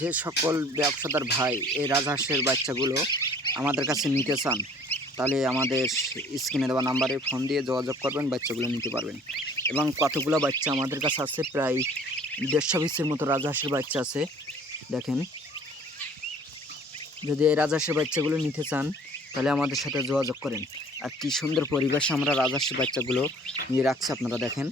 যে সকল ব্যবসাদার ভাই, এই রাজহাঁসের বাচ্চাগুলো আমাদের কাছে নিতে চান, তাহলে আমাদের স্ক্রিনে দেওয়া নাম্বারে ফোন দিয়ে যোগাযোগ করবেন, বাচ্চাগুলো নিতে পারবেন। এবং কতগুলো বাচ্চা আমাদের কাছে আছে, প্রায় দেড়শো পিসের মতো রাজহাঁসের বাচ্চা আছে। দেখেন। যদি এই রাজহাঁসের বাচ্চাগুলো নিতে চান, তাহলে আমাদের সাথে যোগাযোগ করেন। আর কি সুন্দর পরিবেশে আমরা রাজহাঁসের বাচ্চাগুলো নিয়ে রাখছি, আপনারা দেখেন।